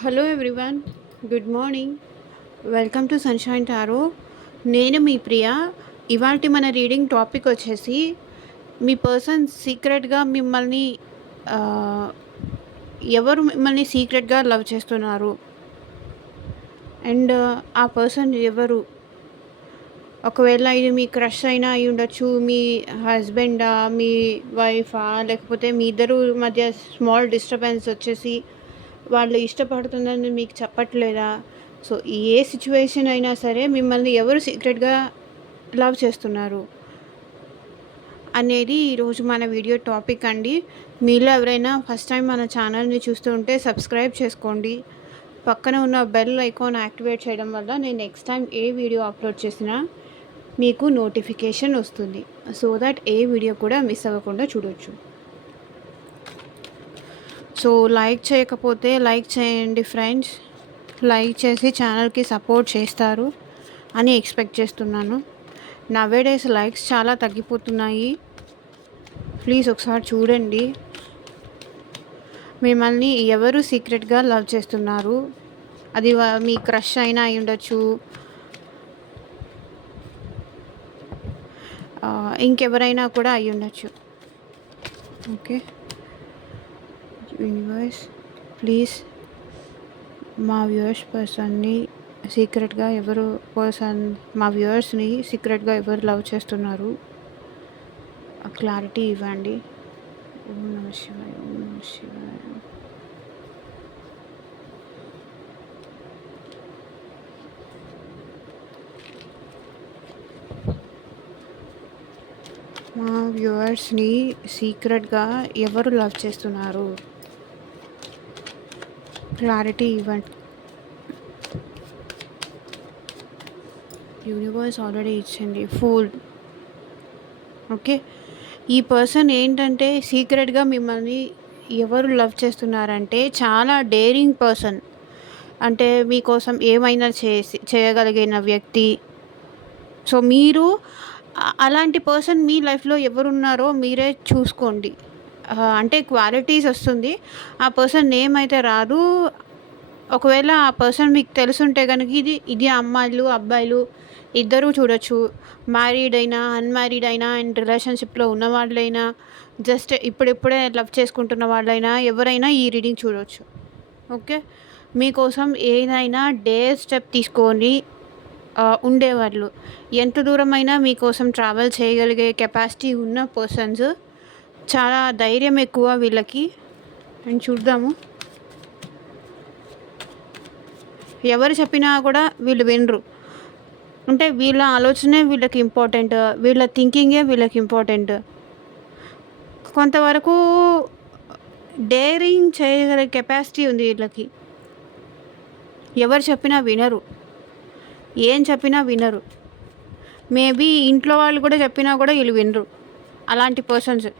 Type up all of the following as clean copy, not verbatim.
Hello everyone, good morning. Welcome to sunshine tarot. నేను మీ ప్రియ. ఇవాల్టి మన రీడింగ్ టాపిక్ వచ్చేసి మీ పర్సన్ సీక్రెట్గా మిమ్మల్ని ఆ, ఎవరు మిమ్మల్ని సీక్రెట్గా లవ్ చేస్తున్నారు అండ్ ఆ పర్సన్ ఎవరు. ఒకవేళ ఇది మీ క్రష్ అయినా అయి ఉండొచ్చు, మీ హస్బెండా, మీ వైఫా, లేకపోతే మీ ఇద్దరు మధ్య స్మాల్ డిస్టర్బెన్స్ వచ్చేసి వాళ్ళు ఇష్టపడుతుందని మీకు చెప్పట్లేదా. సో ఏ సిచ్యువేషన్ అయినా సరే మిమ్మల్ని ఎవరు సీక్రెట్గా లవ్ చేస్తున్నారు అనేది ఈరోజు మన వీడియో టాపిక్ అండి. మీలో ఎవరైనా ఫస్ట్ టైం మన ఛానల్ని చూస్తుంటే సబ్స్క్రైబ్ చేసుకోండి. పక్కన ఉన్న బెల్ ఐకాన్ యాక్టివేట్ చేయడం వల్ల నేను నెక్స్ట్ టైం ఏ వీడియో అప్లోడ్ చేసినా మీకు నోటిఫికేషన్ వస్తుంది. సో దట్ ఏ వీడియో కూడా మిస్ అవ్వకుండా చూడొచ్చు. సో లైక్ చేయకపోతే లైక్ చేయండి ఫ్రెండ్స్. లైక్ చేసి ఛానల్కి సపోర్ట్ చేస్తారు అని ఎక్స్పెక్ట్ చేస్తున్నాను. నవేడేస్ లైక్స్ చాలా తగ్గిపోతున్నాయి. ప్లీజ్ ఒకసారి చూడండి. మిమ్మల్ని ఎవరు సీక్రెట్గా లవ్ చేస్తున్నారు. అది మీ క్రష్ అయినా అయి ఉండొచ్చు, ఇంకెవరైనా కూడా అయి ఉండొచ్చు. ఓకే యూనివర్స్, ప్లీజ్ మా పర్సన్ని సీక్రెట్గా మా వ్యూవర్స్ని సీక్రెట్గా ఎవరు లవ్ చేస్తున్నారు క్లారిటీ ఇవ్వండి. ఓం నమ శివాయ, ఓం నమ శివాయ. మా వ్యూవర్స్ని సీక్రెట్గా ఎవరు లవ్ చేస్తున్నారు క్లారిటీ ఇవ్వండి. యూనివర్స్ ఆల్రెడీ ఇచ్చింది ఫూల్. ఓకే, ఈ పర్సన్ ఏంటంటే సీక్రెట్గా మిమ్మల్ని ఎవరు లవ్ చేస్తున్నారంటే చాలా డేరింగ్ పర్సన్. అంటే మీకోసం ఏమైనా చేయగలిగిన వ్యక్తి. సో మీరు అలాంటి పర్సన్ మీ లైఫ్లో ఎవరున్నారో మీరే చూసుకోండి. అంటే క్వాలిటీస్ వస్తుంది, ఆ పర్సన్ నేమ్ అయితే రాదు. ఒకవేళ ఆ పర్సన్ మీకు తెలుసుంటే కనుక ఇది అమ్మాయిలు అబ్బాయిలు ఇద్దరూ చూడొచ్చు. మ్యారీడ్ అయినా అన్మ్యారీడ్ అయినా అండ్ రిలేషన్షిప్లో ఉన్న వాళ్ళైనా జస్ట్ ఇప్పుడిప్పుడే లవ్ చేసుకుంటున్న వాళ్ళైనా ఎవరైనా ఈ రీడింగ్ చూడవచ్చు. ఓకే, మీకోసం ఏదైనా స్టెప్ తీసుకొని ఉండేవాళ్ళు, ఎంత దూరమైనా మీకోసం ట్రావెల్ చేయగలిగే కెపాసిటీ ఉన్న పర్సన్స్. చాలా ధైర్యం ఎక్కువ వీళ్ళకి. అండ్ చూద్దాము, ఎవరు చెప్పినా కూడా వీళ్ళు వినరు. అంటే వీళ్ళ ఆలోచనే వీళ్ళకి ఇంపార్టెంట్, వీళ్ళ థింకింగే వీళ్ళకి ఇంపార్టెంట్. కొంతవరకు డేరింగ్ చేయగల కెపాసిటీ ఉంది వీళ్ళకి. ఎవరు చెప్పినా వినరు, ఏం చెప్పినా వినరు. మేబీ ఇంట్లో వాళ్ళు కూడా చెప్పినా కూడా వీళ్ళు వినరు. అలాంటి పర్సన్స్.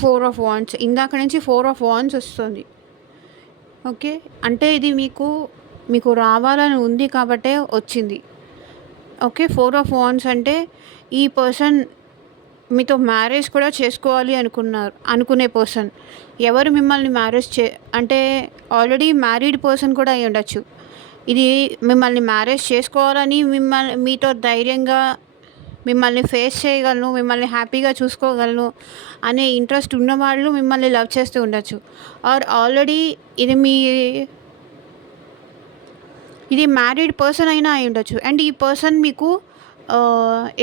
ఫోర్ ఆఫ్ వాండ్స్, ఇందాక నుంచి 4 ఆఫ్ వాండ్స్ వస్తుంది. ఓకే, అంటే ఇది మీకు రావాలని ఉంది కాబట్టే వచ్చింది. ఓకే, 4 ఆఫ్ వాండ్స్ అంటే ఈ పర్సన్ మీతో మ్యారేజ్ కూడా చేసుకోవాలి అనుకునే పర్సన్. ఎవరు మిమ్మల్ని అంటే ఆల్రెడీ మ్యారీడ్ పర్సన్ కూడా అయి ఉండొచ్చు. ఇది మిమ్మల్ని మ్యారేజ్ చేసుకోవాలని మీతో ధైర్యంగా మిమ్మల్ని ఫేస్ చేయగలను, మిమ్మల్ని హ్యాపీగా చూసుకోగలను అనే ఇంట్రెస్ట్ ఉన్నవాళ్ళు మిమ్మల్ని లవ్ చేస్తూ ఉండొచ్చు. ఆర్ ఆల్రెడీ ఇది మ్యారీడ్ పర్సన్ అయినా అయి ఉండొచ్చు. అండ్ ఈ పర్సన్ మీకు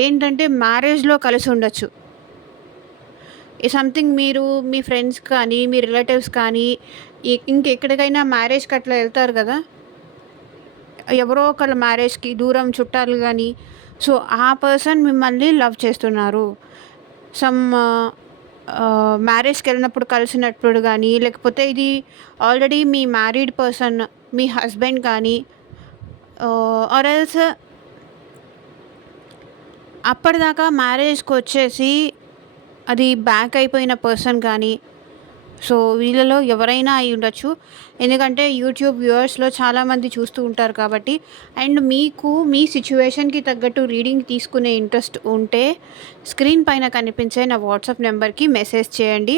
ఏంటంటే మ్యారేజ్లో కలిసి ఉండొచ్చు. సంథింగ్ మీరు మీ ఫ్రెండ్స్ కానీ మీ రిలేటివ్స్ కానీ ఇంకెక్కడికైనా మ్యారేజ్కి అట్లా వెళ్తారు కదా, ఎవరో ఒకళ్ళ మ్యారేజ్కి దూరం చుట్టాలు కానీ. సో ఆ పర్సన్ మిమ్మల్ని లవ్ చేస్తున్నారు. సమ్ మ్యారేజ్కి వెళ్ళినప్పుడు కలిసినప్పుడు కానీ, లేకపోతే ఇది ఆల్రెడీ మీ మ్యారీడ్ పర్సన్, మీ హస్బెండ్ కానీ, ఆర్ ఎల్స్ అప్పటిదాకా మ్యారేజ్కి వచ్చేసి అది బ్యాక్ అయిపోయిన పర్సన్ కానీ, సో, వీళ్ళలో ఎవరైనా అయ్యుండొచ్చు. ఎందుకంటే యూట్యూబ్ వ్యూవర్స్‌లో చాలామంది చూస్తూ ఉంటారు కాబట్టి. అండ్ మీకు మీ సిట్యుయేషన్‌కి తగ్గట్టు రీడింగ్ తీసుకునే ఇంట్రెస్ట్ ఉంటే స్క్రీన్ పైన కనిపించే నా వాట్సాప్ నెంబర్‌కి మెసేజ్ చేయండి.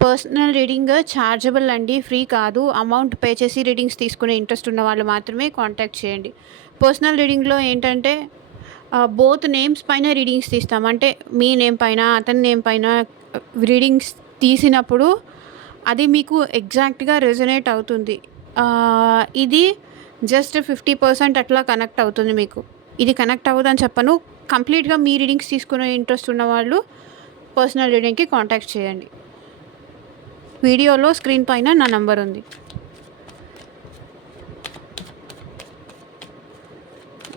పర్సనల్ రీడింగ్ ఛార్జబుల్ అండి. ఫ్రీ కాదు. అమౌంట్ పే చేసి రీడింగ్స్ తీసుకునే ఇంట్రెస్ట్ ఉన్న వాళ్ళు మాత్రమే కాంటాక్ట్ చేయండి. పర్సనల్ రీడింగ్‌లో ఏంటంటే బోత్ నేమ్స్ పైన రీడింగ్స్ తీస్తాం. అంటే మీ నేమ్ పైన, అతని నేమ్ పైన రీడింగ్స్ తీసినప్పుడు అది మీకు ఎగ్జాక్ట్‌గా రెజొనేట్ అవుతుంది. ఇది జస్ట్ 50% అట్లా కనెక్ట్ అవుతుంది మీకు. ఇది కనెక్ట్ అవ్వదని చెప్పను. కంప్లీట్‌గా మీ రీడింగ్స్ తీసుకునే ఇంట్రెస్ట్ ఉన్నవాళ్ళు పర్సనల్ రీడింగ్‌కి కాంటాక్ట్ చేయండి. వీడియోలో స్క్రీన్ పైన నా నంబర్ ఉంది.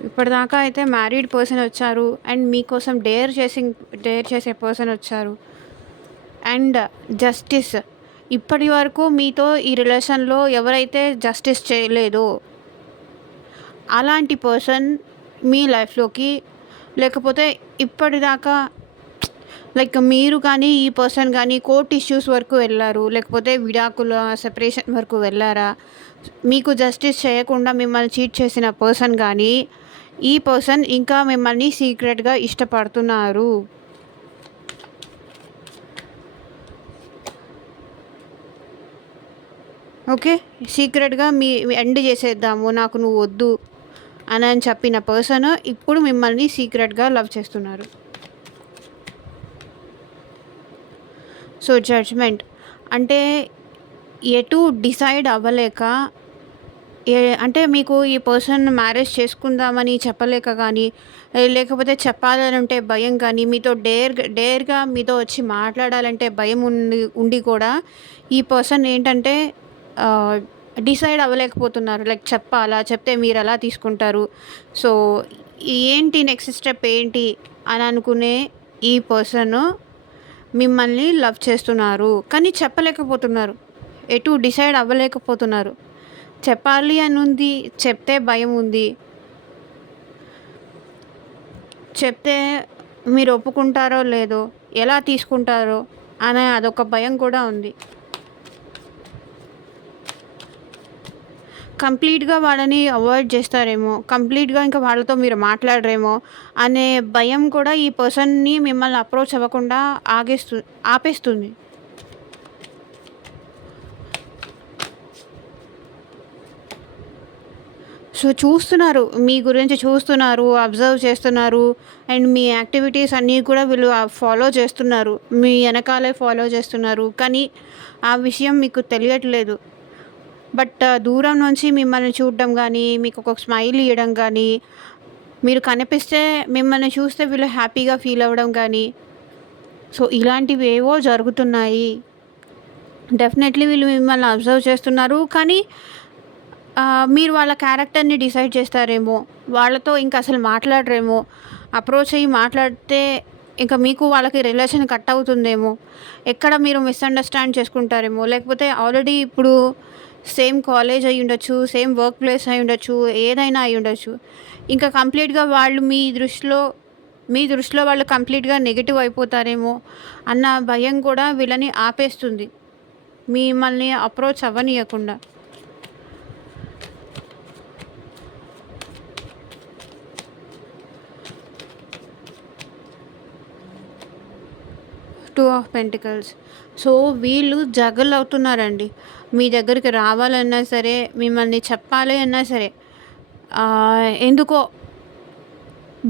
ఇప్పటిదాకా అయితే మ్యారీడ్ పర్సన్ వచ్చారు. అండ్ మీకోసం డేర్ చేసే పర్సన్ వచ్చారు. అండ్ జస్టిస్ ఇప్పటి వరకు మీతో ఈ రిలేషన్‌లో ఎవరైతే జస్టిస్ చేయలేదో అలాంటి పర్సన్ మీ లైఫ్‌లోకి, లేకపోతే ఇప్పటిదాకా లైక్ మీరు కానీ, ఈ పర్సన్ కానీ కోర్ట్ ఇష్యూస్ వరకు వెళ్లారు. లేకపోతే విడాకుల సెపరేషన్ వరకు వెళ్లారా? మీకు జస్టిస్ చేయకుండా మిమ్మల్ని చీట్ చేసిన పర్సన్ గానీ, ఈ పర్సన్ ఇంకా మిమ్మల్ని సీక్రెట్‌గా ఇష్టపడుతున్నారు. ఓకే. సీక్రెట్‌గా ఎండ్ చేసేద్దాము. నాకు నువ్వు వద్దు అని చెప్పిన పర్సన్ ఇప్పుడు మిమ్మల్ని సీక్రెట్‌గా లవ్ చేస్తున్నారు. సో, జడ్జ్‌మెంట్ అంటే ఎటు డిసైడ్ అవ్వలేక అంటే మీకు ఈ పర్సన్ మ్యారేజ్ చేసుకుందామని చెప్పలేక గానీ, లేకపోతే చెప్పాలనంటే భయం కానీ, మీతో డేర్‌గా మీతో వచ్చి మాట్లాడాలంటే భయం ఉండి కూడా ఈ పర్సన్ ఏంటంటే ఆహ్, డిసైడ్ అవ్వలేకపోతున్నారు. లైక్ చెప్పాలా? చెప్తే మీరెలా తీసుకుంటారు? సో, ఏంటి నెక్స్ట్ స్టెప్ ఏంటి అని అనుకునే ఈ పర్సను మిమ్మల్ని లవ్ చేస్తున్నారు. కానీ చెప్పలేకపోతున్నారు. ఎటు డిసైడ్ అవ్వలేకపోతున్నారు. చెప్పాలి అని ఉంది. చెప్తే భయం ఉంది. చెప్తే మీరు ఒప్పుకుంటారో లేదో, ఎలా తీసుకుంటారో అనే అదొక భయం కూడా ఉంది. కంప్లీట్‌గా వాళ్ళని అవాయిడ్ చేస్తారేమో, కంప్లీట్‌గా ఇంకా వాళ్ళతో మీరు మాట్లాడరేమో అనే భయం కూడా ఈ పర్సన్‌ని మిమ్మల్ని అప్రోచ్ అవ్వకుండా ఆపేస్తుంది. సో, చూస్తున్నారు. మీ గురించి చూస్తున్నారు, అబ్జర్వ్ చేస్తున్నారు. అండ్ మీ యాక్టివిటీస్ అన్నీ కూడా వీళ్ళు ఫాలో చేస్తున్నారు. మీ ఎనకాలే ఫాలో చేస్తున్నారు. కానీ ఆ విషయం మీకు తెలియట్లేదు. బట్ దూరం నుంచి మిమ్మల్ని చూడడం గానీ, మీకు ఒక స్మైల్ ఇయ్యడం గానీ, మీరు కనిపిస్తే మిమ్మల్ని చూస్తే వీళ్ళు హ్యాపీగా ఫీల్ అవ్వడం గానీ, సో, ఇలాంటివేవో జరుగుతున్నాయి. డెఫినెట్‌లీ వీళ్ళు మిమ్మల్ని అబ్జర్వ్ చేస్తున్నారు. కానీ మీరు వాళ్ళ క్యారెక్టర్‌ని డిసైడ్ చేస్తారేమో, వాళ్ళతో ఇంక అసలు మాట్లాడరేమో, అప్రోచ్ అయ్యి మాట్లాడితే ఇంక మీకు వాళ్ళకి రిలేషన్ కట్ అవుతుందేమో, ఎక్కడ మీరు మిస్‌అండర్‌స్టాండ్ చేసుకుంటారేమో, లేకపోతే ఆల్రెడీ ఇప్పుడు సేమ్ కాలేజ్ అయ్యుండొచ్చు, సేమ్ వర్క్ ప్లేస్ అయ్యుండొచ్చు, ఏదైనా అయ్యుండొచ్చు. ఇంకా కంప్లీట్‌గా వాళ్ళు మీ దృష్టిలో వాళ్ళు కంప్లీట్‌గా నెగెటివ్ అయిపోతారేమో అన్న భయం కూడా వీళ్ళని ఆపేస్తుంది. మిమ్మల్ని అప్రోచ్ అవ్వనీయకుండా. Two of pentacles. సో, వీళ్ళు జగల్ అవుతున్నారండి. మీ దగ్గరికి రావాలన్నా సరే, మిమ్మల్ని చెప్పాలి అన్నా సరే, ఎందుకో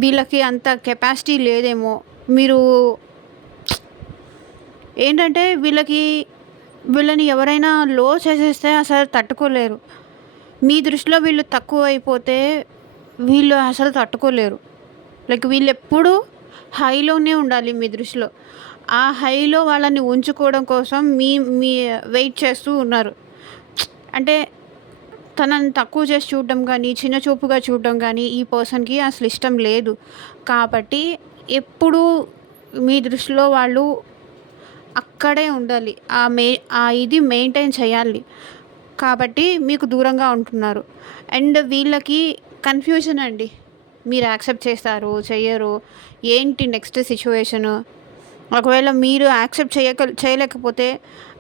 వీళ్ళకి అంత కెపాసిటీ లేదేమో. మీరు ఏంటంటే వీళ్ళని ఎవరైనా లో చేసేస్తే అసలు తట్టుకోలేరు. మీ దృష్టిలో వీళ్ళు తక్కువైపోతే వీళ్ళు అసలు తట్టుకోలేరు. లైక్ వీళ్ళెప్పుడూ హైలోనే ఉండాలి మీ దృష్టిలో. ఆ హైలో వాళ్ళని ఉంచుకోవడం కోసం మీ మీ వెయిట్ చేస్తూ ఉన్నారు. అంటే తనని తక్కువ చేసి చూడడం గానీ, చిన్న చూపుగా చూడడం గానీ ఈ పర్సన్‌కి అసలు ఇష్టం లేదు. కాబట్టి ఎప్పుడూ మీ దృష్టిలో వాళ్ళు అక్కడే ఉండాలి. ఇది మెయింటైన్ చేయాలి. కాబట్టి మీకు దూరంగా ఉంటున్నారు. అండ్ వీళ్ళకి కన్‌ఫ్యూజన్ అండి. మీరు యాక్సెప్ట్ చేస్తారో, చెయ్యరో, ఏంటి నెక్స్ట్ సిట్యుయేషను? ఒకవేళ మీరు యాక్సెప్ట్ చేయలేకపోతే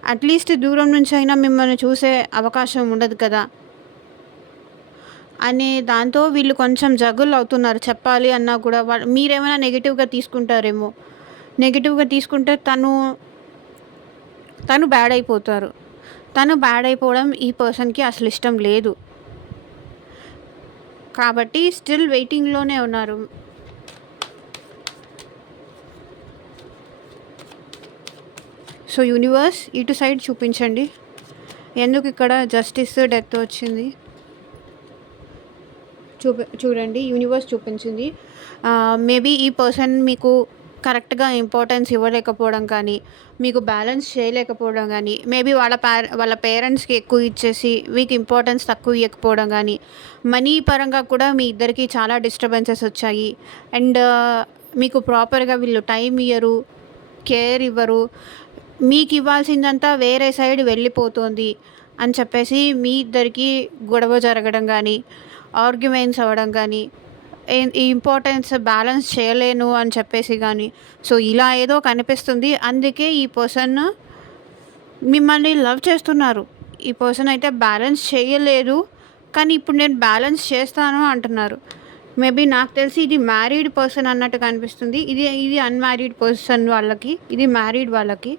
అట్‌లీస్ట్ దూరం నుంచైనా మిమ్మల్ని చూసే అవకాశం ఉండదు కదా! అనే దాంతో వీళ్ళు కొంచెం జగుల్లవుతున్నారు. చెప్పాలి అన్నా కూడా మీరేమైనా నెగెటివ్‌గా తీసుకుంటారేమో. నెగెటివ్‌గా తీసుకుంటే తను బ్యాడ్ అయిపోతారు. తను బ్యాడ్ అయిపోవడం ఈ పర్సన్‌కి అసలిష్టం లేదు. కాబట్టి స్టిల్ వెయిటింగ్‌లోనే ఉన్నారు. సో, యూనివర్స్ ఇటు సైడ్ చూపించండి. ఎందుకు ఇక్కడ జస్టిస్, డెత్ వచ్చింది? చూడండి, యూనివర్స్ చూపించింది. మేబీ ఈ పర్సన్ మీకు కరెక్ట్‌గా ఇంపార్టెన్స్ ఇవ్వలేకపోవడం కానీ, మీకు బ్యాలెన్స్ చేయలేకపోవడం గానీ, మేబీ వాళ్ళ పేరెంట్స్‌కి ఎక్కువ ఇచ్చేసి మీకు ఇంపార్టెన్స్ తక్కువ ఇయ్యకపోవడం గానీ, మనీ పరంగా కూడా మీ ఇద్దరికీ చాలా డిస్టర్బెన్సెస్ వచ్చాయి. అండ్ మీకు ప్రాపర్‌గా వీళ్ళు టైం ఇయ్యరు, కేర్ ఇవ్వరు. మీకు ఇవ్వాల్సిందంతా వేరే సైడ్ వెళ్ళిపోతోంది అని చెప్పేసి మీ ఇద్దరికీ గొడవ జరగడం గానీ, ఆర్గ్యుమెంట్స్ అవ్వడం గానీ, ఈ ఇంపార్టెన్స్ బ్యాలెన్స్ చేయలేను అని చెప్పేసి గానీ, సో, ఇలా ఏదో కనిపిస్తుంది. అందుకే ఈ పర్సన్ మిమ్మల్ని లవ్ చేస్తున్నారు. ఈ పర్సన్ అయితే బ్యాలెన్స్ చేయలేదు, కానీ ఇప్పుడు నేను బ్యాలెన్స్ చేస్తాను అంటున్నారు. మేబీ నాకు తెలిసి ఇది మ్యారీడ్ పర్సన్ అన్నట్టు కనిపిస్తుంది. ఇది అన్‌మ్యారీడ్ పర్సన్ వాళ్ళకి, ఇది మ్యారీడ్ వాళ్ళకి.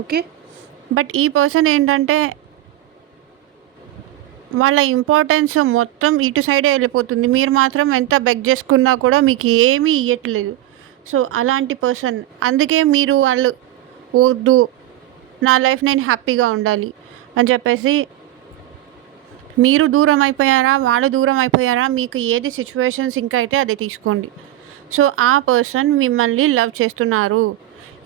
ఓకే. బట్ ఈ పర్సన్ ఏంటంటే వాళ్ళ ఇంపార్టెన్స్ మొత్తం ఇటు సైడే వెళ్ళిపోతుంది. మీరు మాత్రం ఎంత బెగ్ చేసుకున్నా కూడా మీకు ఏమీ ఇయ్యట్లేదు. సో, అలాంటి పర్సన్. అందుకే మీరు వాళ్ళు వద్దు, నా లైఫ్ నేను హ్యాపీగా ఉండాలి అని చెప్పేసి మీరు దూరం అయిపోయారా, వాళ్ళు దూరం అయిపోయారా, మీకు ఏది సిచ్యువేషన్ సింక్ అయితే అది తీసుకోండి. సో, ఆ పర్సన్ మిమ్మల్ని లవ్ చేస్తున్నారు.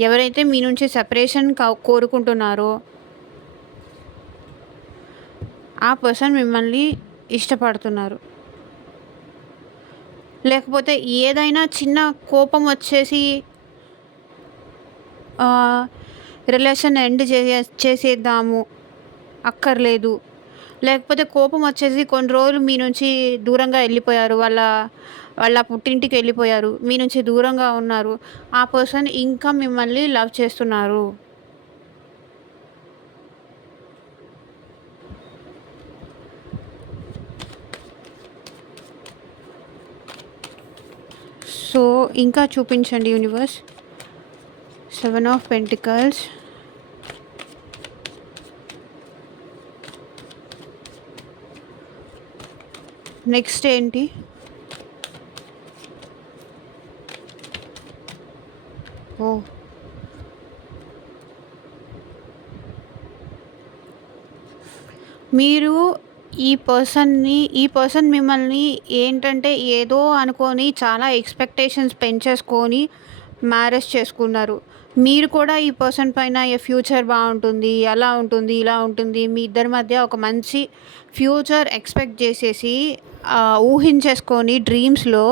ఎవరైతే మీ నుంచి సెపరేషన్ కోరుకుంటున్నారో ఆ పర్సన్ మిమ్మల్ని ఇష్టపడుతున్నారు. లేకపోతే ఏదైనా చిన్న కోపం వచ్చేసి రిలేషన్ ఎండ్ చేసేద్దాము, అక్కర్లేదు. లేకపోతే కోపం వచ్చేసి కొన్ని రోజులు మీ నుంచి దూరంగా వెళ్ళిపోయారు. వాళ్ళ పుట్టింటికి వెళ్ళిపోయారు. మీ నుంచి దూరంగా ఉన్నారు. ఆ పర్సన్ ఇంకా మిమ్మల్ని లవ్ చేస్తున్నారు. సో, ఇంకా చూపించండి యూనివర్స్. 7 ఆఫ్ పెంటికల్స్, నెక్స్ట్ ఏంటి? ఓహ్! మీరు ఈ పర్సన్ మిమ్మల్ని ఏంటంటే ఏదో అనుకోని చాలా ఎక్స్‌పెక్టేషన్స్ పెంచేసుకొని మ్యారేజ్ చేసుకున్నారు. మీరు కూడా ఈ పర్సన్ పైన ఫ్యూచర్ బావుంటుంది, అలా ఉంటుంది, ఇలా ఉంటుంది. మీ ఇద్దరి మధ్య ఒక మంచి ఫ్యూచర్ ఎక్స్‌పెక్ట్ చేసేసి ఊహించేసుకొని డ్రీమ్స్‌లో,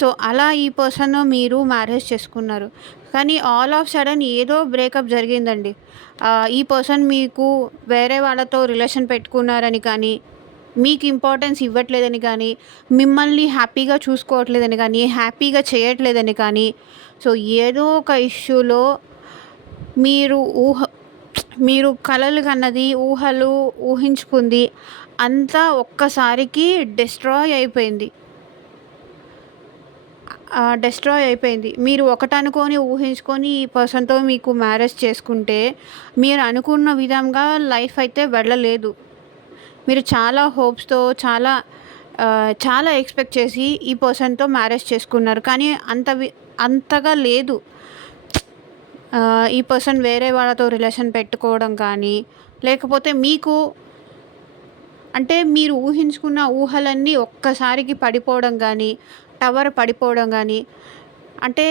సో, అలా ఈ పర్సన్ మీరు మ్యారేజ్ చేసుకున్నారు. కానీ ఆల్ ఆఫ్ సడన్ ఏదో బ్రేకప్ జరిగిందండి. ఈ పర్సన్ మీకు వేరే వాళ్ళతో రిలేషన్ పెట్టుకున్నారని కానీ, మీకు ఇంపార్టెన్స్ ఇవ్వట్లేదని కానీ, మిమ్మల్ని హ్యాపీగా చూసుకోవట్లేదని కానీ, హ్యాపీగా చేయట్లేదని కానీ, సో, ఏదో ఒక ఇష్యూలో మీరు మీరు కలలు కన్నది, ఊహించుకుంది అంతా ఒక్కసారికి డెస్ట్రాయ్ అయిపోయింది. మీరు ఒకటనుకోని ఊహించుకొని ఈ పర్సన్‌తో మీకు మ్యారేజ్ చేసుకుంటే, మీరు అనుకున్న విధంగా లైఫ్ అయితే వెళ్ళలేదు. మీరు చాలా హోప్స్‌తో చాలా ఎక్స్‌పెక్ట్ చేసి ఈ పర్సన్‌తో మ్యారేజ్ చేసుకున్నారు. కానీ అంతగా లేదు. ఈ పర్సన్ వేరే వాళ్ళతో రిలేషన్ పెట్టుకోవడం కానీ, లేకపోతే అంటే మీరు ఊహించుకున్న ఊహలన్నీ ఒక్కసారికి పడిపోవడం గానీ, టవర్ పడిపోవడం గానీ, అంటే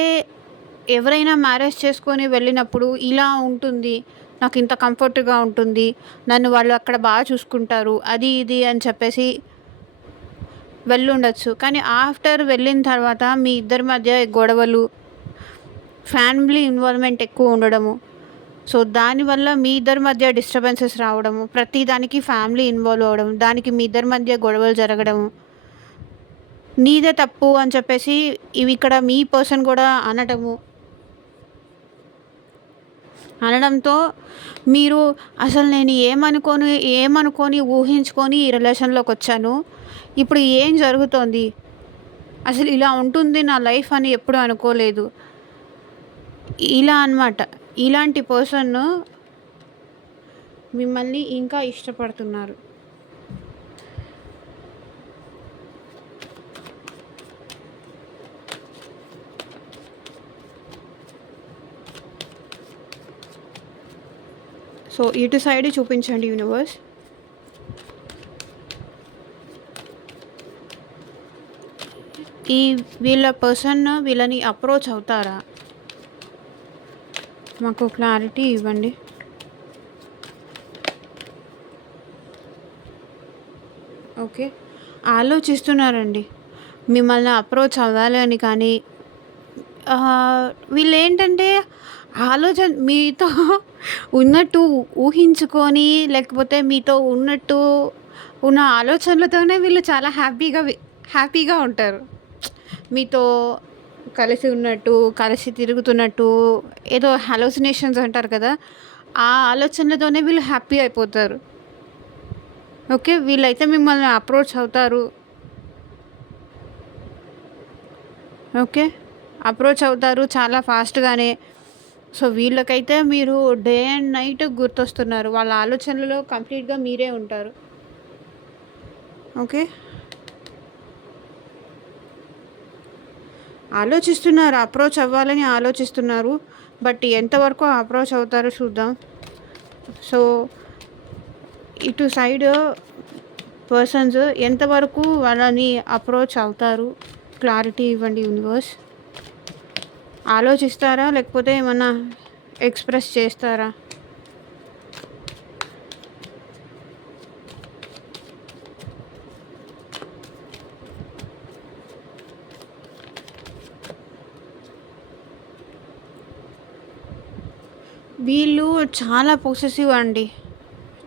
ఎవరైనా మ్యారేజ్ చేసుకొని వెళ్ళినప్పుడు ఇలా ఉంటుంది, నాకింత కంఫర్ట్‌గా ఉంటుంది, నన్ను వాళ్ళు అక్కడ బాగా చూసుకుంటారు, అది ఇది అని చెప్పేసి వెళ్ళుండొచ్చు. కానీ ఆఫ్టర్ వెళ్ళిన తర్వాత మీ ఇద్దరి మధ్య గొడవలు, ఫ్యామిలీ ఇన్వాల్వ్‌మెంట్ ఎక్కువ ఉండడము. సో, దానివల్ల మీ ఇద్దరి మధ్య డిస్టర్బెన్సెస్ రావడము, ప్రతి దానికి ఫ్యామిలీ ఇన్వాల్వ్ అవ్వడం, దానికి మీ ఇద్దరి మధ్య గొడవలు జరగడము, నీదే తప్పు అని చెప్పేసి ఇవి ఇక్కడ మీ పర్సన్ కూడా అనటము. అనడంతో మీరు అసలు నేను ఏమనుకోని ఊహించుకొని ఈ రిలేషన్‌లోకొచ్చాను. ఇప్పుడు ఏం జరుగుతోంది? అసలు ఇలా ఉంటుంది నా లైఫ్ అని ఎప్పుడు అనుకోలేదు. ఇలా అన్నమాట. ఇలాంటి పర్సన్ మిమ్మల్ని ఇంకా ఇష్టపడుతున్నారు. సో ఇటు సైడ్ చూపించండి యూనివర్స్. ఈ వీళ్ళ పర్సన్ వీళ్ళని అప్రోచ్ అవుతారా? మాకు క్లారిటీ ఇవ్వండి. ఓకే. ఆలోచిస్తున్నారండి. మిమ్మల్ని అప్రోచ్ అవ్వాలి అని కానీ వీళ్ళేంటంటే మీతో ఉన్నట్టు ఊహించుకొని, లేకపోతే మీతో ఉన్నట్టు ఉన్న ఆలోచనలతోనే వీళ్ళు చాలా హ్యాపీగా ఉంటారు. మీతో కలిసి ఉన్నట్టు, కలిసి తిరుగుతున్నట్టు, ఏదో హాలోసినేషన్స్ అంటారు కదా! ఆ ఆలోచనలతోనే వీళ్ళు హ్యాపీ అయిపోతారు. ఓకే. వీళ్ళైతే మిమ్మల్ని అప్రోచ్ అవుతారు. ఓకే. అప్రోచ్ అవుతారు చాలా ఫాస్ట్‌గానే. సో, వీళ్ళకైతే మీరు డే అండ్ నైట్ గుర్తొస్తున్నారు. వాళ్ళ ఆలోచనలలో కంప్లీట్‌గా మీరే ఉంటారు. ఓకే. ఆలోచిస్తున్నారు. అప్రోచ్ అవ్వాలని ఆలోచిస్తున్నారు. బట్ ఎంతవరకు అప్రోచ్ అవుతారో చూద్దాం. సో, ఇటు సైడ్ పర్సన్స్ ఎంతవరకు వాళ్ళని అప్రోచ్ అవుతారు? క్లారిటీ ఇవ్వండి యూనివర్స్. ఆలోచిస్తారా? లేకపోతే ఏమన్నా ఎక్స్‌ప్రెస్ చేస్తారా? వీళ్ళు చాలా పొసెసివ్ అండి.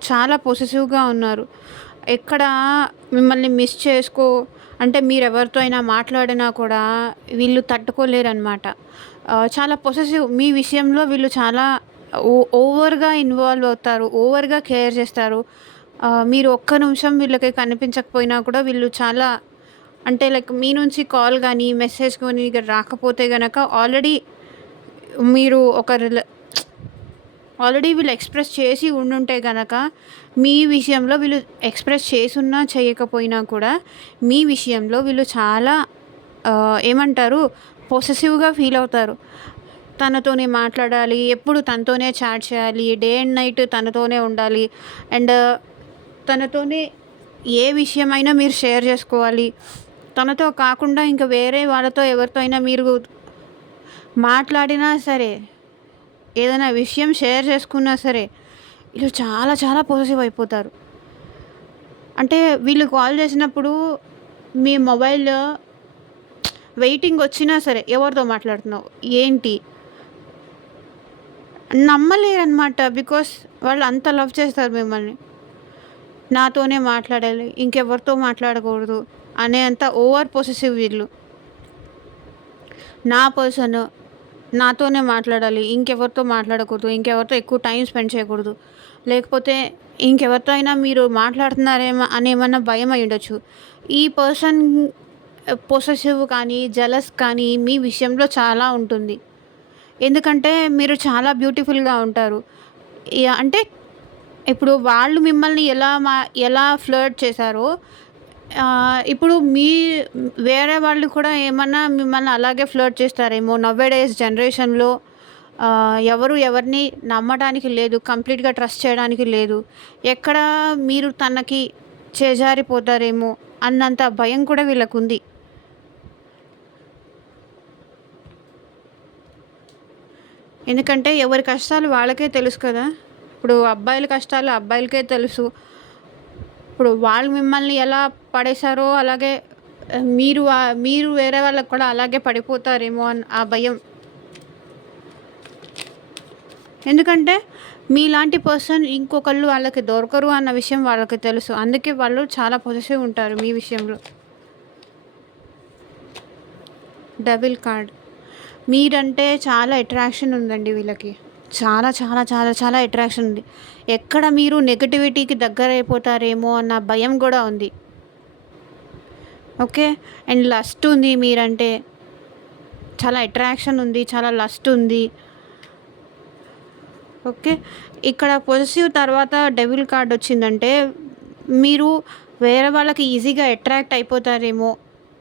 చాలా పొసెసివ్‌గా ఉన్నారు. ఎక్కడ మిమ్మల్ని మిస్ అంటే మీరెవరితో అయినా మాట్లాడినా కూడా వీళ్ళు తట్టుకోలేరనమాట. చాలా పొసెసివ్ మీ విషయంలో వీళ్ళు చాలా ఓవర్‌గా ఇన్వాల్వ్ అవుతారు. ఓవర్‌గా కేర్ చేస్తారు. మీరు ఒక్క నిమిషం వీళ్ళకి కనిపించకపోయినా కూడా వీళ్ళు చాలా అంటే లైక్ మీ నుంచి కాల్ గానీ, మెసేజ్ గానీ రాకపోతే గనక మీరు ఒక ఆల్రెడీ వీళ్ళు ఎక్స్‌ప్రెస్ చేసి ఉండుంటే గనక, మీ విషయంలో వీళ్ళు ఎక్స్‌ప్రెస్ చేసున్నా, చేయకపోయినా కూడా, మీ విషయంలో వీళ్ళు చాలా ఏమంటారు పొసెసివ్‌గా ఫీల్ అవుతారు. తనతోనే మాట్లాడాలి, ఎప్పుడు తనతోనే చాట్ చేయాలి, డే అండ్ నైట్ తనతోనే ఉండాలి. అండ్ తనతోనే ఏ విషయమైనా మీరు షేర్ చేసుకోవాలి. తనతో కాకుండా ఇంకా వేరే వాళ్ళతో ఎవరితో అయినా మీరు మాట్లాడినా సరే, ఏదైనా విషయం షేర్ చేసుకున్నా సరే, వీళ్ళు చాలా చాలా పొసెసివ్ అయిపోతారు. అంటే వీళ్ళు కాల్ చేసినప్పుడు మీ మొబైల్ వెయిటింగ్ వచ్చినా సరే, ఎవరితో మాట్లాడుతున్నావు? ఏంటి? నమ్మలేరనమాట. బికాస్ వాళ్ళు అంత లవ్ చేస్తారు మిమ్మల్ని. నాతోనే మాట్లాడాలి, ఇంకెవరితో మాట్లాడకూడదు అనేంత ఓవర్ పొసెసివ్ వీళ్ళు. నా పర్సన్ నాతోనే మాట్లాడాలి, ఇంకెవరితో మాట్లాడకూడదు, ఇంకెవరితో ఎక్కువ టైం స్పెండ్ చేయకూడదు, లేకపోతే ఇంకెవరితో అయినా మీరు మాట్లాడుతున్నారేమో అనేమన్నా భయం అయ్యుండొచ్చు. ఈ పర్సన్ పొసెసివ్ కానీ, జెలస్ కానీ మీ విషయంలో చాలా ఉంటుంది. ఎందుకంటే మీరు చాలా బ్యూటిఫుల్‌గా ఉంటారు. అంటే ఇప్పుడు వాళ్ళు మిమ్మల్ని ఎలా ఫ్లర్ట్ చేశారో ఇప్పుడు వేరే వాళ్ళు కూడా ఏమన్నా మిమ్మల్ని అలాగే ఫ్లర్ట్ చేస్తారేమో. నౌ-ఏ-డేస్ జనరేషన్‌లో ఎవరు ఎవరిని నమ్మడానికి లేదు. కంప్లీట్‌గా ట్రస్ట్ చేయడానికి లేదు. ఎక్కడ మీరు తనకి చేజారిపోతారేమో అన్నంత భయం కూడా వీళ్ళకుంది. ఎందుకంటే ఎవరి కష్టాలు వాళ్ళకే తెలుసు కదా! ఇప్పుడు అబ్బాయిల కష్టాలు అబ్బాయిలకే తెలుసు. ఇప్పుడు వాళ్ళు మిమ్మల్ని ఎలా పడేశారో అలాగే మీరు వేరే వాళ్ళకి కూడా అలాగే పడిపోతారేమో అని ఆ భయం. ఎందుకంటే మీలాంటి పర్సన్ ఇంకొకళ్ళు వాళ్ళకి దొరకరు అన్న విషయం వాళ్ళకి తెలుసు. అందుకే వాళ్ళు చాలా పొసెసివ్ ఉంటారు మీ విషయంలో. Devil card. మీరంటే చాలా అట్రాక్షన్ ఉందండి వీళ్ళకి. చాలా చాలా చాలా చాలా అట్రాక్షన్ ఉంది. ఎక్కడ మీరు నెగటివిటీకి దగ్గరైపోతారేమో అన్న భయం గూడా ఉంది. ఓకే. అండ్ లస్ట్ ఉంది మీరంటే. చాలా అట్రాక్షన్ ఉంది. చాలా లస్ట్ ఉంది. ఓకే. ఇక్కడ పొసెసివ్ తర్వాత డెవిల్ కార్డ్ వచ్చిందంటే, మీరు వేరే వాళ్ళకి ఈజీగా అట్రాక్ట్ అయిపోతారేమో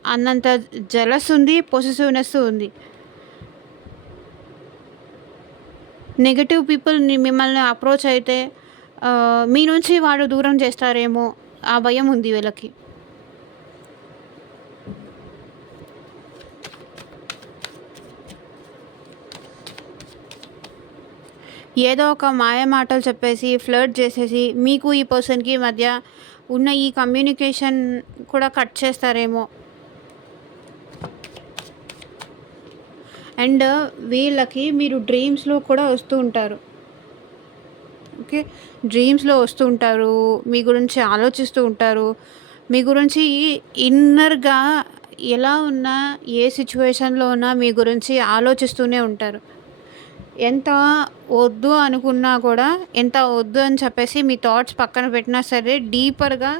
అన్నంత జెలస్ ఉంది. పొసెసివ్‌నెస్ ఉంది. నెగెటివ్ పీపుల్ మిమ్మల్ని అప్రోచ్ అయితే మీ నుంచి వాడు దూరం చేస్తారేమో ఆ భయం ఉంది వీళ్ళకి. ఏదో ఒక మాయ మాటలు చెప్పేసి, ఫ్లర్ట్ చేసేసి, మీకు ఈ పర్సన్‌కి మధ్య ఉన్న ఈ కమ్యూనికేషన్ కూడా కట్ చేస్తారేమో. అండ్ వీళ్ళకి మీరు డ్రీమ్స్‌లో కూడా వస్తూ ఉంటారు. ఓకే. డ్రీమ్స్‌లో వస్తూ ఉంటారు. మీ గురించి ఆలోచిస్తూ ఉంటారు. మీ గురించి ఇన్నర్‌గా ఎలా ఉన్నా, ఏ సిట్యుయేషన్‌లో ఉన్నా మీ గురించి ఆలోచిస్తూనే ఉంటారు. ఎంత వద్దు అనుకున్నా కూడా, ఎంత వద్దు అని చెప్పేసి మీ థాట్స్ పక్కన పెట్టినా సరే, డీపర్‌గా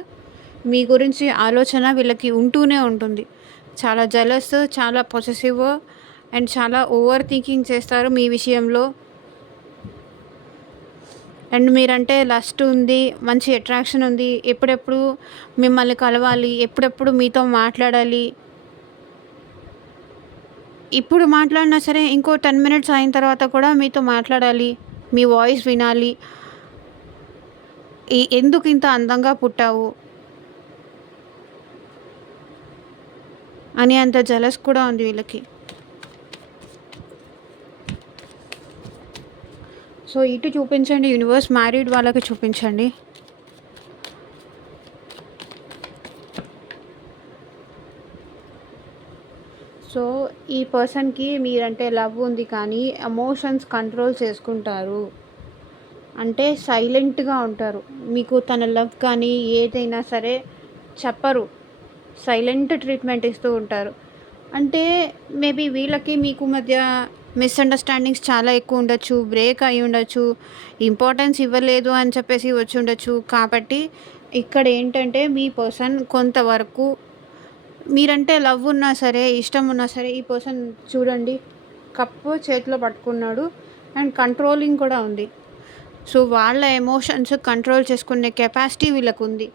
మీ గురించి ఆలోచన వీళ్ళకి ఉంటూనే ఉంటుంది. చాలా జెలస్, చాలా పొసెసివ్ అండ్ చాలా ఓవర్ థింకింగ్ చేస్తారు మీ విషయంలో. అండ్ మీరంటే లస్ట్ ఉంది. మంచి అట్రాక్షన్ ఉంది. ఎప్పుడెప్పుడు మిమ్మల్ని కలవాలి, ఎప్పుడెప్పుడు మీతో మాట్లాడాలి. ఇప్పుడు మాట్లాడినా సరే ఇంకో 10 మినిట్స్ అయిన తర్వాత కూడా మీతో మాట్లాడాలి. మీ వాయిస్ వినాలి. ఎందుకు ఇంత అందంగా పుట్టావు అని అంత జెలస్ కూడా ఉంది వీళ్ళకి. సో ఇటు చూపించండి యూనివర్స్. మ్యారీడ్ వాళ్ళకి చూపించండి. సో ఈ పర్సన్‌కి మీరంటే లవ్ ఉంది కానీ ఎమోషన్స్ కంట్రోల్ చేసుకుంటారు. అంటే సైలెంట్‌గా ఉంటారు. మీకు తన లవ్ కానీ ఏదైనా సరే చెప్పరు. సైలెంట్ ట్రీట్మెంట్ ఇస్తూ ఉంటారు. అంటే మేబీ వీళ్ళకి మీకు మధ్య మిస్‌అండర్‌స్టాండింగ్స్ చాలా ఎక్కువ ఉండొచ్చు. బ్రేక్ అయ్యి ఉండొచ్చు. ఇంపార్టెన్స్ ఇవ్వలేదు అని చెప్పేసి వచ్చి ఉండొచ్చు. కాబట్టి ఇక్కడ ఏంటంటే మీ పర్సన్ కొంతవరకు మీరంటే లవ్ ఉన్నా సరే, ఇష్టం ఉన్నా సరే ఈ పర్సన్ చూడండి కప్పు చేతిలో పట్టుకున్నాడు అండ్ కంట్రోలింగ్ కూడా ఉంది. సో వాళ్ళ ఎమోషన్స్ కంట్రోల్ చేసుకునే కెపాసిటీ వీళ్ళకుంది.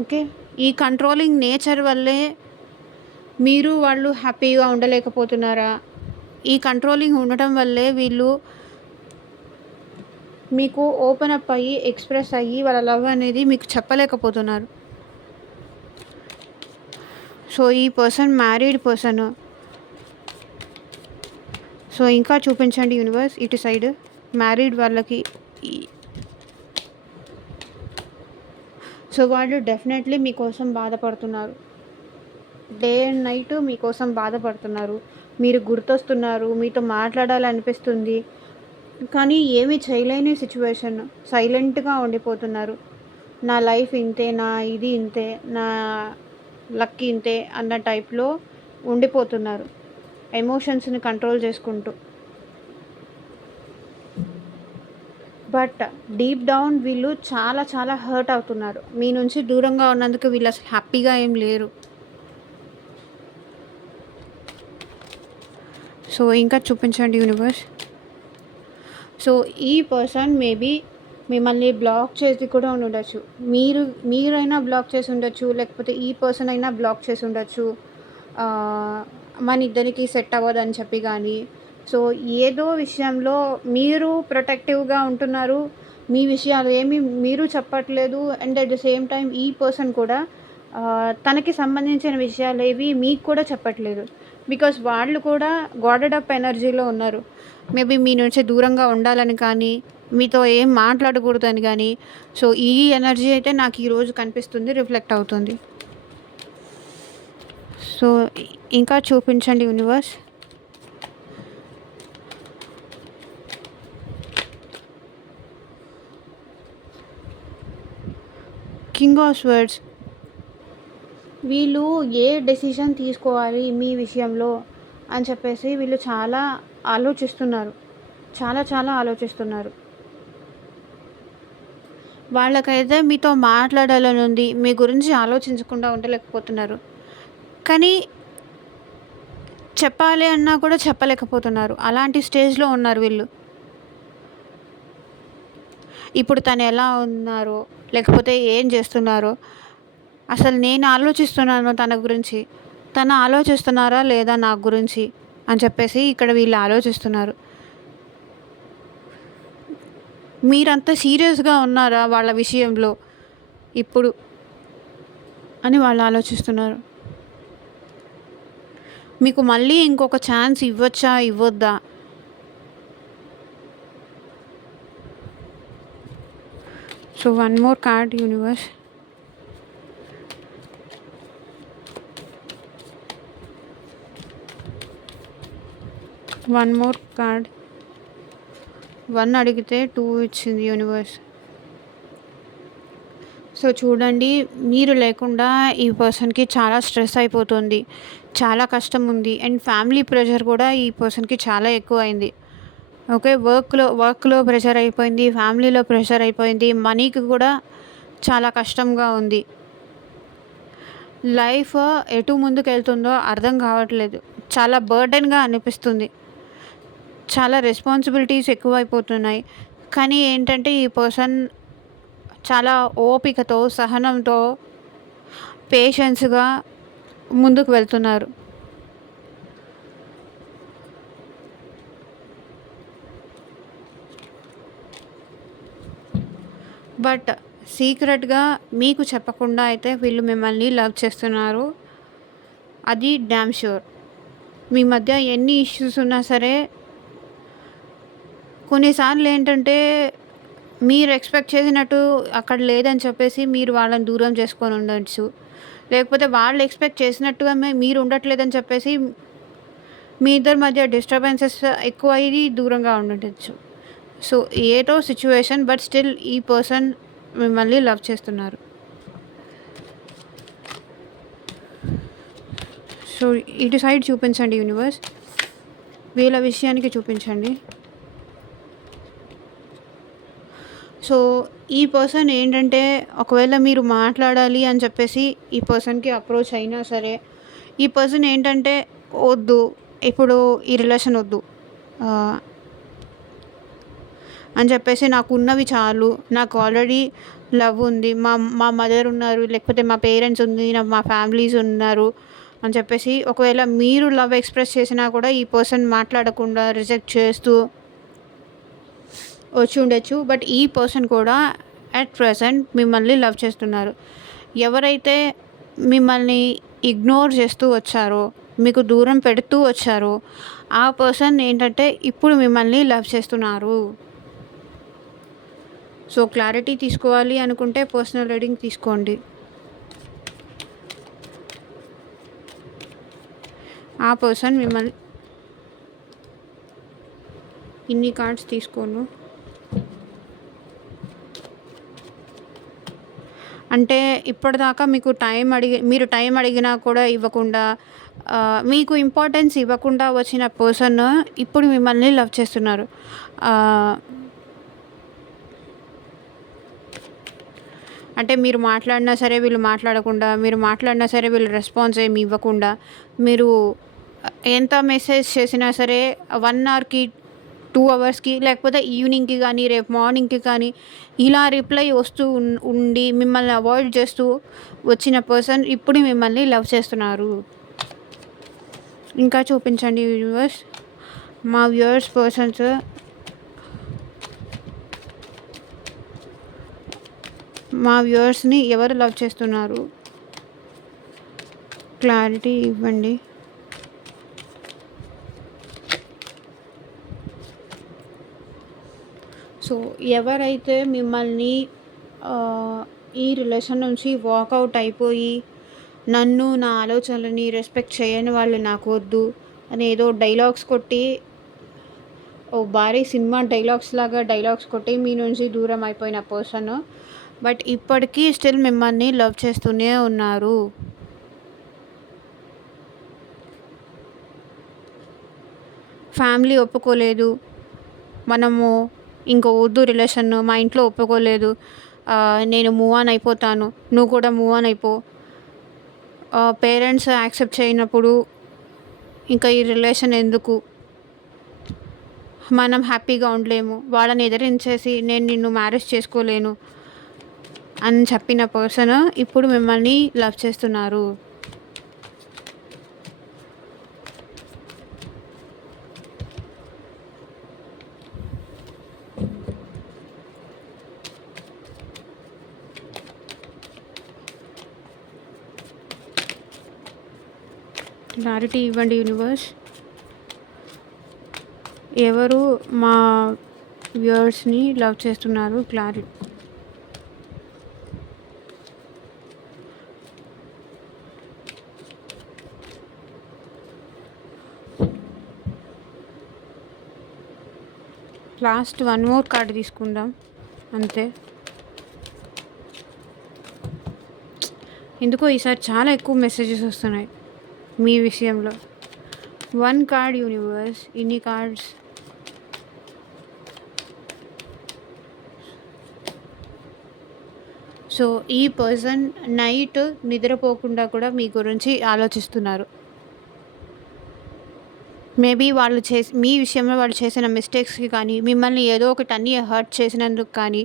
ఓకే. ఈ కంట్రోలింగ్ నేచర్ వల్లే మీరు వాళ్ళు హ్యాపీగా ఉండలేకపోతున్నారా? ఈ కంట్రోలింగ్ ఉండటం వల్లే వీళ్ళు మీకు ఓపెన్ అప్ అయ్యి, ఎక్స్‌ప్రెస్ అయ్యి వాళ్ళ లవ్ అనేది మీకు చెప్పలేకపోతున్నారు. సో ఈ పర్సన్ మ్యారీడ్ పర్సన్. సో ఇంకా చూపించండి యూనివర్స్ ఇటు సైడ్ మ్యారీడ్ వాళ్ళకి. సో వాళ్ళు డెఫినెట్లీ మీకోసం బాధపడుతున్నారు. డే అండ్ నైట్ మీకోసం బాధపడుతున్నారు. మీరు గుర్తొస్తున్నారు. మీతో మాట్లాడాలనిపిస్తుంది. కానీ ఏమీ చేయలేని సిచ్యువేషన్. సైలెంట్‌గా ఉండిపోతున్నారు. నా లైఫ్ ఇంతే, నా ఇది ఇంతే, నా లక్ ఇంతే అన్న టైప్‌లో ఉండిపోతున్నారు. ఎమోషన్స్‌ని కంట్రోల్ చేసుకుంటూ. బట్ డీప్ డౌన్ వీళ్ళు చాలా చాలా హర్ట్ అవుతున్నారు. మీ నుంచి దూరంగా ఉన్నందుకు వీళ్ళు అసలు హ్యాపీగా ఏం లేరు. సో ఇంకా చూపించండి యూనివర్స్. సో ఈ పర్సన్ మేబీ మిమ్మల్ని బ్లాక్ చేసి కూడా ఉండొచ్చు. మీరైనా బ్లాక్ చేసి ఉండొచ్చు. లేకపోతే ఈ పర్సన్ అయినా బ్లాక్ చేసి ఉండొచ్చు. మన ఇద్దరికి సెట్ అవ్వదని చెప్పి కానీ. సో ఏదో విషయంలో మీరు ప్రొటెక్టివ్గా ఉంటున్నారు. మీ విషయాలు ఏమి మీరు చెప్పట్లేదు. And at the same time ఈ పర్సన్ కూడా తనకి సంబంధించిన విషయాలు ఏవి మీకు కూడా చెప్పట్లేదు. బికాస్ వాళ్ళు కూడా గాడెడ్ అప్ ఎనర్జీలో ఉన్నారు. మేబీ మీ నుంచి దూరంగా ఉండాలని కానీ, మీతో ఏం మాట్లాడకూడదని కానీ. సో ఈ ఎనర్జీ అయితే నాకు ఈరోజు కనిపిస్తుంది, రిఫ్లెక్ట్ అవుతుంది. సో ఇంకా చూపించండి యూనివర్స్. King of swords. వీళ్ళు ఏ డెసిషన్ తీసుకోవాలి మీ విషయంలో అని చెప్పేసి వీళ్ళు చాలా ఆలోచిస్తున్నారు. చాలా చాలా ఆలోచిస్తున్నారు. వాళ్ళకైతే మీతో మాట్లాడాలని ఉంది. మీ గురించి ఆలోచించకుండా ఉండలేకపోతున్నారు. కానీ చెప్పాలి అన్నా కూడా చెప్పలేకపోతున్నారు. అలాంటి స్టేజ్‌లో ఉన్నారు వీళ్ళు. ఇప్పుడు తను ఎలా ఉన్నారో, లేకపోతే ఏం చేస్తున్నారో, అసలు నేను ఆలోచిస్తున్నాను తన గురించి. తను ఆలోచిస్తున్నారా లేదా నా గురించి అని చెప్పేసి ఇక్కడ వీళ్ళు ఆలోచిస్తున్నారు. మీరంత సీరియస్‌గా ఉన్నారా వాళ్ళ విషయంలో ఇప్పుడు అని వాళ్ళు ఆలోచిస్తున్నారు. మీకు మళ్ళీ ఇంకొక ఛాన్స్ ఇవ్వచ్చా? ఇవ్వొద్దా? So, one more card universe. One more card. 1 అడిగితే 2 ఇచ్చింది యూనివర్స్. సో, చూడండి, మీరు లేకుండా ఈ పర్సన్‌కి చాలా స్ట్రెస్ అయిపోతుంది. చాలా కష్టం ఉంది. అండ్ ఫ్యామిలీ ప్రెషర్ కూడా ఈ పర్సన్‌కి చాలా ఎక్కువయింది. ఓకే. వర్క్‌లో ప్రెషర్ అయిపోయింది. ఫ్యామిలీలో ప్రెషర్ అయిపోయింది. మనీకి కూడా చాలా కష్టంగా ఉంది. లైఫ్ ఎటు ముందుకెళ్తుందో అర్థం కావట్లేదు. చాలా బర్డెన్‌గా అనిపిస్తుంది. చాలా రెస్పాన్సిబిలిటీస్ ఎక్కువైపోతున్నాయి. కానీ ఏంటంటే ఈ పర్సన్ చాలా ఓపికతో, సహనంతో, పేషెన్స్‌గా ముందుకు వెళ్తున్నారు. బట్ సీక్రెట్‌గా మీకు చెప్పకుండా అయితే వీళ్ళు మిమ్మల్ని లవ్ చేస్తున్నారు. అది డామ్ ష్యూర్. మీ మధ్య ఎన్ని ఇష్యూస్ ఉన్నా సరే, కొన్నిసార్లు ఏంటంటే మీరు ఎక్స్‌పెక్ట్ చేసినట్టు అక్కడ లేదని చెప్పేసి మీరు వాళ్ళని దూరం చేసుకొని ఉండొచ్చు. లేకపోతే వాళ్ళు ఎక్స్‌పెక్ట్ చేసినట్టుగా మీరు ఉండట్లేదని చెప్పేసి మీ ఇద్దరి మధ్య డిస్టర్బెన్సెస్ ఎక్కువయ్యి దూరంగా ఉండుండొచ్చు. సో, ఏదో సిట్యుయేషన్, బట్ స్టిల్ ఈ పర్సన్ మిమ్మల్ని లవ్ చేస్తున్నారు. సో, ఇటు సైడ్ చూపించండి యూనివర్స్. వీళ్ళ విషయానికి చూపించండి. సో, ఈ పర్సన్ ఏంటంటే ఒకవేళ మీరు మాట్లాడాలి అని చెప్పేసి ఈ పర్సన్‌కి అప్రోచ్ అయినా సరే, ఈ పర్సన్ ఏంటంటే వద్దు, ఇప్పుడు ఈ రిలేషన్ వద్దు అని చెప్పేసి, నాకున్నవి చాలు, నాకు ఆల్రెడీ లవ్ ఉంది, మా మా మదర్ ఉన్నారు, లేకపోతే మా పేరెంట్స్ ఉంది, మా ఫ్యామిలీస్ ఉన్నారు అని చెప్పేసి, ఒకవేళ మీరు లవ్ ఎక్స్‌ప్రెస్ చేసినా కూడా ఈ పర్సన్ మాట్లాడకుండా రిజెక్ట్ చేస్తూ వచ్చి ఉండొచ్చు. బట్ ఈ పర్సన్ కూడా అట్ ప్రెజెంట్ మిమ్మల్ని లవ్ చేస్తున్నారు. ఎవరైతే మిమ్మల్ని ఇగ్నోర్ చేస్తూ వచ్చారో, మీకు దూరం పెడుతూ వచ్చారో, ఆ పర్సన్ ఏంటంటే ఇప్పుడు మిమ్మల్ని లవ్ చేస్తున్నారు. సో, క్లారిటీ తీసుకోవాలి అనుకుంటే పర్సనల్ రీడింగ్ తీసుకోండి. ఆ పర్సన్ మిమ్మల్ని ఇన్ని కార్డ్స్ తీసుకోను. అంటే ఇప్పటిదాకా మీరు టైం అడిగినా కూడా ఇవ్వకుండా, మీకు ఇంపార్టెన్స్ ఇవ్వకుండా వచ్చిన పర్సన్ ఇప్పుడు మిమ్మల్ని లవ్ చేస్తున్నారు. అంటే మీరు మాట్లాడినా సరే వీళ్ళు మాట్లాడకుండా, మీరు మాట్లాడినా సరే వీళ్ళు రెస్పాన్స్ ఏమి ఇవ్వకుండా, మీరు ఎంత మెసేజ్ చేసినా సరే 1 అవర్‌కి, 2 అవర్స్‌కి, లేకపోతే ఈవినింగ్‌కి కానీ, రేపు మార్నింగ్‌కి కానీ ఇలా రిప్లై వస్తూ ఉండి మిమ్మల్ని అవాయిడ్ చేస్తూ వచ్చిన పర్సన్ ఇప్పుడు మిమ్మల్ని లవ్ చేస్తున్నారు. ఇంకా చూపించండి వ్యూవర్స్. మా వ్యూవర్స్ పర్సన్స్ మా వ్యూవర్స్ని ఎవరు లవ్ చేస్తున్నారు? క్లారిటీ ఇవ్వండి. సో, ఎవరైతే మిమ్మల్ని ఈ రిలేషన్ నుంచి వాకౌట్ అయిపోయి, నన్ను, నా ఆలోచనలని రెస్పెక్ట్ చేయని వాళ్ళు నాకు వద్దు అని ఏదో డైలాగ్స్ కొట్టి, ఓ భారీ సినిమా డైలాగ్స్ లాగా డైలాగ్స్ కొట్టి మీ నుంచి దూరం అయిపోయిన పర్సన్ బట్ ఇప్పటికీ స్టిల్ మిమ్మల్ని లవ్ చేస్తూనే ఉన్నారు. ఫ్యామిలీ ఒప్పుకోలేదు, మనము ఇంక వద్దు రిలేషన్, మా ఇంట్లో ఒప్పుకోలేదు, నేను మూవ్ ఆన్ అయిపోతాను, నువ్వు కూడా మూవ్ ఆన్ అయిపో. పేరెంట్స్ యాక్సెప్ట్ చేయనప్పుడు ఇంకా ఈ రిలేషన్ ఎందుకు, మనం హ్యాపీగా ఉండలేము, వాళ్ళని ఎదిరించేసి నేను నిన్ను మ్యారేజ్ చేసుకోలేను అని చెప్పిన పర్సన్ ఇప్పుడు మిమ్మల్ని లవ్ చేస్తున్నారు. క్లారిటీ ఇవ్వండి యూనివర్స్. ఎవరు మా వ్యూవర్స్ని లవ్ చేస్తున్నారు? Clarity. Last one more card తీసుకుందాం అంతే. ఎందుకో ఈసారి చాలా ఎక్కువ మెసేజెస్ వస్తున్నాయి మీ విషయంలో. వన్ కార్డ్ యూనివర్స్, ఇన్ని కార్డ్స్. సో ఈ పర్సన్ నైట్ నిద్రపోకుండా కూడా మీ గురించి ఆలోచిస్తున్నారు. మేబీ వాళ్ళు మీ విషయంలో వాళ్ళు చేసిన మిస్టేక్స్కి కానీ, మిమ్మల్ని ఏదో ఒకటి అన్నీ హర్ట్ చేసినందుకు కానీ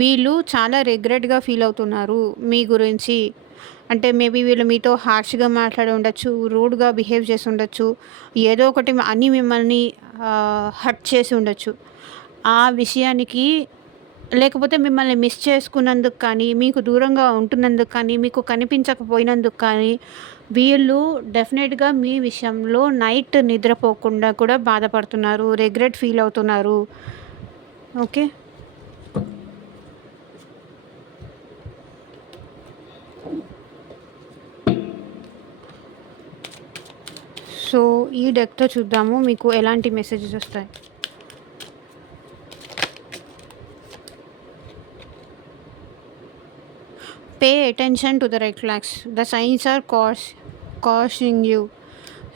వీళ్ళు చాలా రిగ్రెట్గా ఫీల్ అవుతున్నారు మీ గురించి. అంటే మేబీ వీళ్ళు మీతో హార్ష్గా మాట్లాడి ఉండొచ్చు, రూడ్గా బిహేవ్ చేసి ఉండొచ్చు, ఏదో ఒకటి అన్నీ మిమ్మల్ని హర్ట్ చేసి ఉండొచ్చు. ఆ విషయానికి, లేకపోతే మిమ్మల్ని మిస్ చేసుకున్నందుకు కానీ, మీకు దూరంగా ఉంటున్నందుకు కానీ, మీకు కనిపించకపోయినందుకు కానీ వీళ్ళు డెఫినెట్గా మీ విషయంలో నైట్ నిద్రపోకుండా కూడా బాధపడుతున్నారు, రిగ్రెట్ ఫీల్ అవుతున్నారు. ఓకే, సో ఈ డెక్తో చూద్దాము మీకు ఎలాంటి మెసేజెస్ వస్తాయి. Pay attention to the red flags, the signs are cautioning you.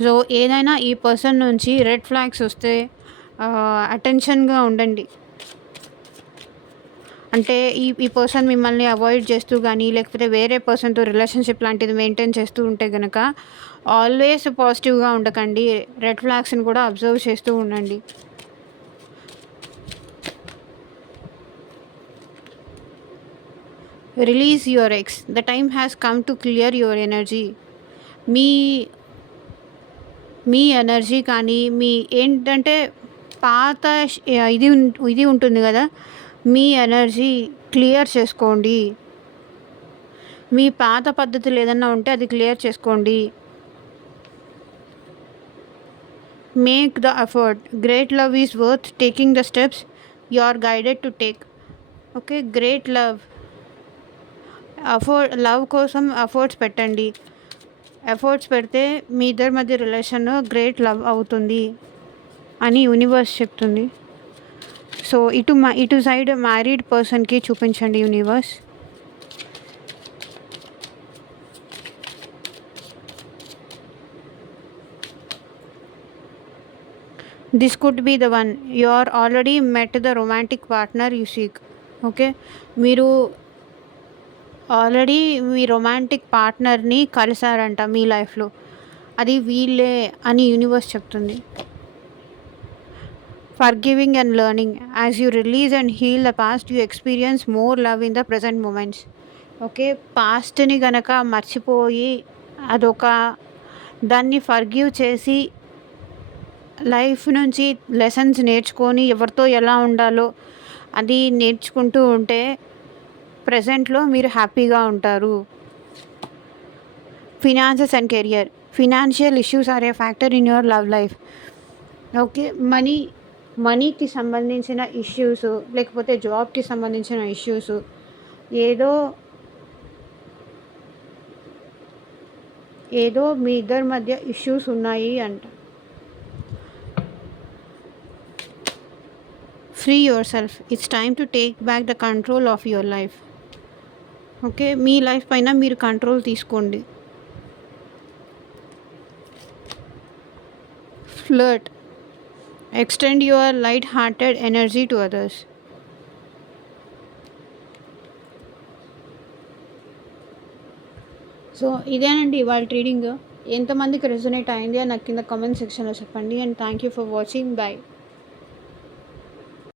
So ఏదైనా ఈ పర్సన్ నుంచి రెడ్ ఫ్లాగ్స్ వస్తే అటెన్షన్గా ఉండండి. అంటే ఈ పర్సన్ మిమ్మల్ని అవాయిడ్ చేస్తూ కానీ, లేకపోతే వేరే పర్సన్తో రిలేషన్షిప్ లాంటిది మెయింటైన్ చేస్తూ ఉంటే కనుక ఆల్వేస్ పాజిటివ్గా ఉండకండి, రెడ్ ఫ్లాగ్స్ని కూడా అబ్జర్వ్ చేస్తూ ఉండండి. Release your ex, the time has come to clear your energy. Me energy కానీ, మీ ఏంటంటే పాత ఇది ఉంటుంది కదా, మీ ఎనర్జీ క్లియర్ చేసుకోండి. మీ పాత పద్ధతులు ఏదన్నా ఉంటే అది క్లియర్ చేసుకోండి. Make the effort, great love is worth taking the steps you are guided to take. Okay, great love కోసం ఎఫర్ట్స్ పెట్టండి. ఎఫర్ట్స్ పెడితే మీ ఇద్దరి మధ్య రిలేషన్ గ్రేట్ లవ్ అవుతుంది అని యూనివర్స్ చెప్తుంది. సో ఇటు సైడ్ మ్యారీడ్ పర్సన్కి చూపించండి universe. This could be the one, you are already met the romantic partner you seek. Okay, మీరు ఆల్రెడీ మీ రొమాంటిక్ పార్ట్నర్ని కలిసారంట మీ లైఫ్లో, అది వీళ్ళే అని యూనివర్స్ చెప్తుంది. Forgiving and learning, as you release and heal the past you experience more love in the present moments. Okay, పాస్ట్ని గనక మర్చిపోయి దాన్ని ఫర్గివ్ చేసి లైఫ్ నుంచి లెసన్స్ నేర్చుకొని ఎవరితో ఎలా ఉండాలో అది నేర్చుకుంటూ ఉంటే ప్రజెంట్లో మీరు హ్యాపీగా ఉంటారు. Finances and career, financial issues are a factor in your love life. Okay, మనీకి సంబంధించిన ఇష్యూస్, లేకపోతే జాబ్కి సంబంధించిన ఇష్యూస్, ఏదో మీ ఇద్దరి మధ్య ఇష్యూస్ ఉన్నాయి అంట. Free your self, it's time to take back the control of your life. Okay, me life పైన మీరు కంట్రోల్ తీసుకోండి. Flirt, Extend your light-hearted energy to others. So ఇదేనండి ఇవాళ రీడింగ్. ఎంతమందికి రెజొనేట్ అయింది అని నాకు కింద కామెంట్ సెక్షన్లో చెప్పండి. And thank you for watching. Bye.